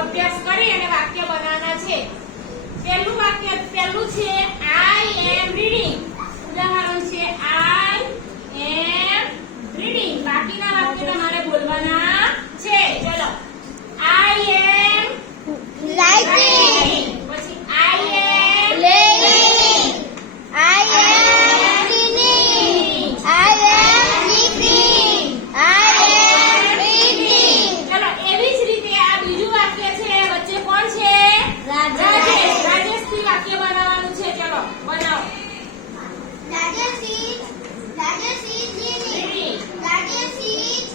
અભ્યાસ કરી અને વાક્ય બનાવવાના છે. પહેલું વાક્ય પહેલું છે આઈ એમ રીડિંગ. ઉદાહરણ છે આઈ એમ રીડિંગ. બાકીના વાક્ય તમારે બોલવાના છે. ચલો આઈ એમ Writing. પછી આઈ એમ Playing. I am cleaning. I am eating. I am reading. ચલો એવી જ રીતે આ બીજું વાક્ય છે. વચ્ચે કોણ છે? રાજેશ. રાજેશથી વાક્ય બનાવવાનું છે. ચલો બનાવો. Rajesh is reading. Reading. Rajesh is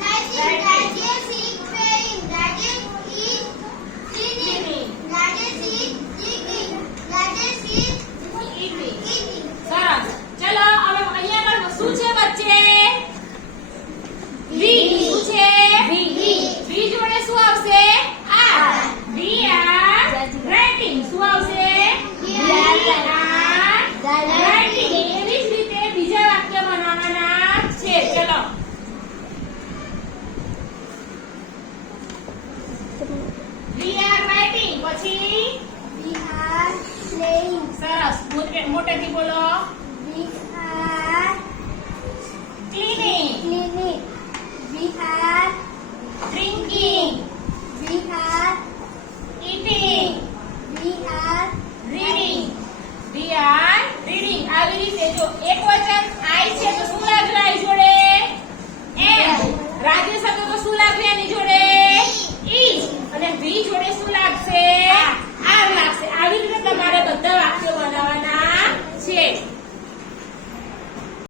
writing. Rajesh is praying. Rajesh is cleaning. Rajesh is eating. Rajesh is Eating. eating. સરસ. ચલો હવે અહીંયા આગળ શું છે વચ્ચે? વી. શું છે? વી જોડે શું આવશે? આર. We are writing. શું આવશે? We are writing. એવી જ રીતે બીજા વાક્ય બનાવવાના છે. ચલો વી આર રાઇટિંગ. પછી We are playing. સરસ. મોટેથી બોલો. We are cleaning. cleaning. We are drinking. we are eating.